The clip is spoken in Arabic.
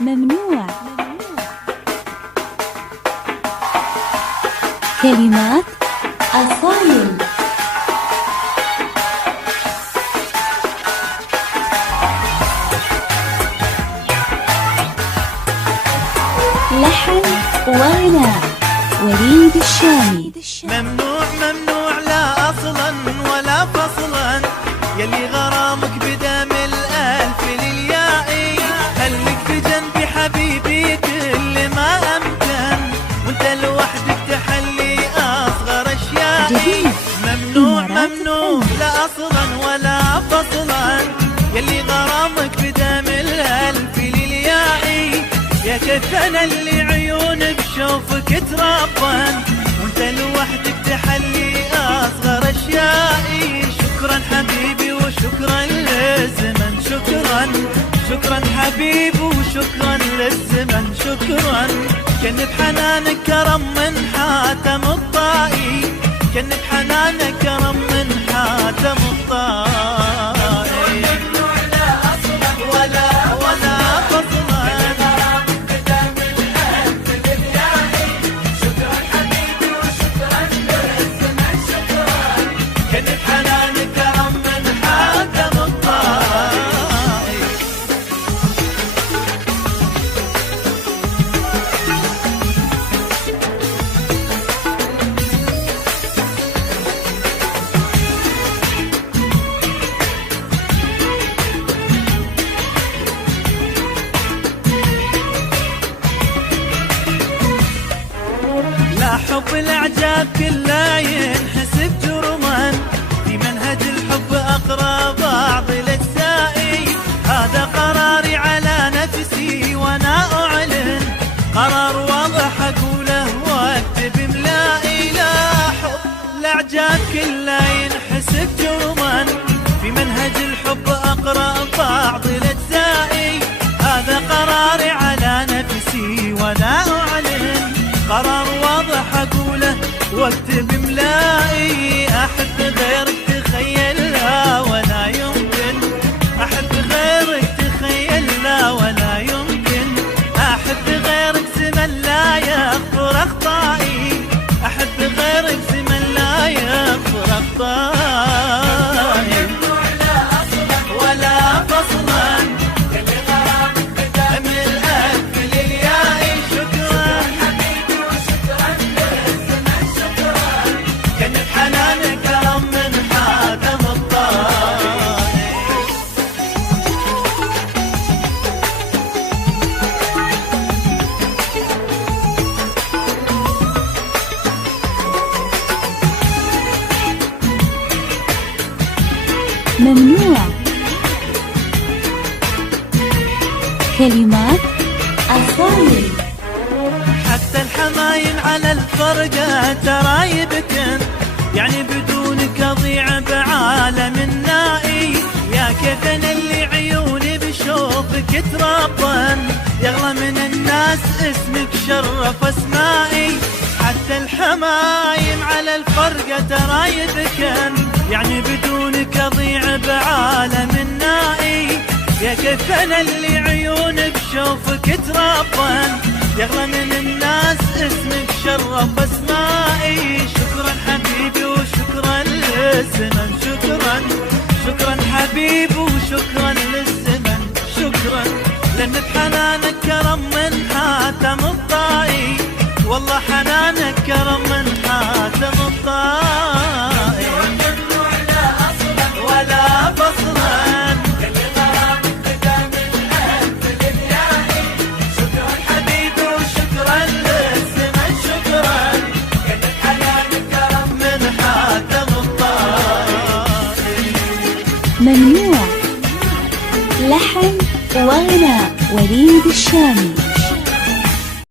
ممنوع. كلمات أصايل. لحن وغناء وليد الشامي. ممنوع ممنوع لا أصلا ولا فصلا، يلي غرامك بدا من الألف لليائي. خليك بجنبي حبيبي كل ما أمكن، وانت لوحدك تحلي أصغر أشيائي. ممنوع ممنوع لا أصلا ولا فصلا، يلي غرامك بدا من الألف لليائي. يا كيف أنا اللي عيون بشوفك تربن، وانت لوحدك تحلي أصغر أشيائي. شكرا حبيبي وشكرا للزمن، شكرا شكرا حبيبي وشكرا للزمن، شكرا. كان بحنانك كرم من حاتم الطائي، كان بحنانك كرم من حاتم الطائي. ممنوع لا أصلا ولا فصلا، حب الإعجاب كله ينحسب جرما، في منهج الحب أقرى بعض الأجزائي. هذا قراري على نفسي وأنا أعلن، قرار واضح أقوله وأكتب إملائي. لا حب الإعجاب كله ينحسب جرما، في منهج الحب أقرى بعض الأجزائي. هذا قراري على نفسي وأنا أعلن، قرار واضح أقوله واكتب إملائي. أحب غيرك تخيلها ولا يمكن، أحب غيرك تخيلها ولا يمكن. أحب غيرك زمن لا يغفر أخطائي، أحب غيرك زمن لا يغفر أخطائي. ممنوع لا أصلا ولا فصلا، يلي غرامك بدا من الألف لليائي. شكرا حنانك كرم من حاتم الطائي. ممنوع. كلمات أصايل. حتى الحمايم على الفرقة ترى يبكن، يعني بدونك أضيع بعالم النائي. يا كيف أنا اللي عيوني بشوفك تربن، يغلى من الناس اسمك شرف أسمائي. حتى الحمايم على الفرقة ترى يبكن، يعني بدونك أضيع بعالم النائي. يا كيف أنا اللي عيوني بشوفك تربن، يغلى من الناس اسمك شرف أسمائي. شكرا حبيبي وشكرا للزمن، شكرا شكرا حبيبي وشكرا للزمن، شكرا. لأن بحنانك كرم من حاتم الطائي، والله حنانك كرم من حاتم الطائي. ممنوع لا أصلا ولا فصلا، يلي غرامك بدا من الألف لليائي. شكرا حبيبي وشكرا للزمن، شكرا. كان بحنانك كرم من حاتم الطائي. ممنوع. لحن وغناء وليد الشامي.